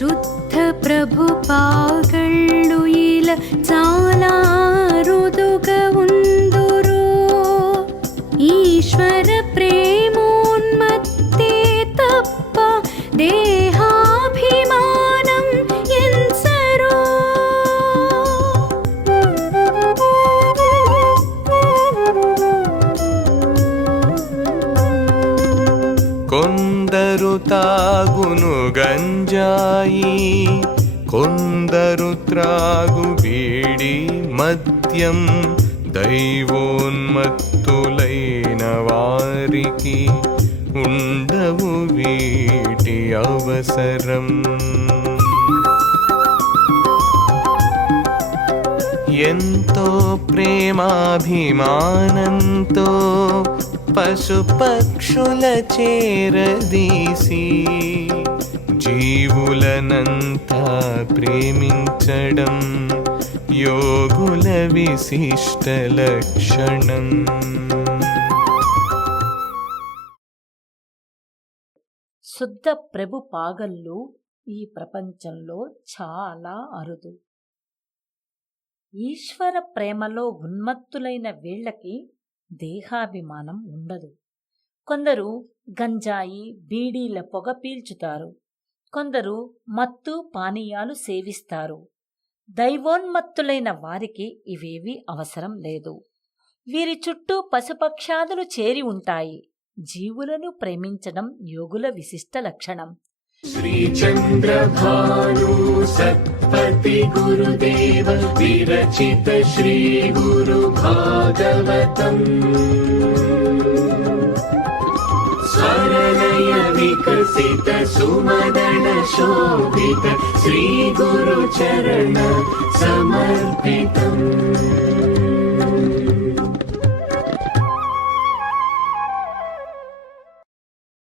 ಶುದ್ಧ ಪ್ರಭು ಪಾಗಳು ಇಲ ಚಾಲಾರುದುಗ ಉಂದುರು ಈಶ್ವರ ಪ್ರೇಮೋನ್ಮತ್ತೆ ತಪ್ಪ ದೇಹಾಭಿಮಾನಂ ಎನ್ಸರೋ కొందరు తాగును గంజాయి, కొందరు త్రాగు బీడి మద్యం, దైవోన్మత్తులైన వారికి ఉండవు వీటి అవసరం. ఎంతో ప్రేమాభిమానంతో పశుపక్షుల చేరదీసి జీవులనంతా ప్రేమించడం యోగుల విశిష్ట లక్షణం. శుద్ధ ప్రభు పాగళ్ళు ఈ ప్రపంచంలో చాలా అరుదు. ఈశ్వర ప్రేమలో ఉన్మత్తులైన వీళ్ళకి దేహాభిమానం ఉండదు. కొందరు గంజాయి బీడీల పొగ పీల్చుతారు, కొందరు మత్తు పానీయాలు సేవిస్తారు. దైవోన్మత్తులైన వారికి ఇవేవీ అవసరం లేదు. వీరి చుట్టూ పశుపక్షాదులు చేరి ఉంటాయి. జీవులను ప్రేమించడం యోగుల విశిష్ట లక్షణం. శ్రీ చంద్రభాను సత్పతి గురుదేవ విరచిత శ్రీ గురు భాగవతం స్వరలయ వికసిత సుమదన శోభిత శ్రీ గురు చరణ సమర్పితం.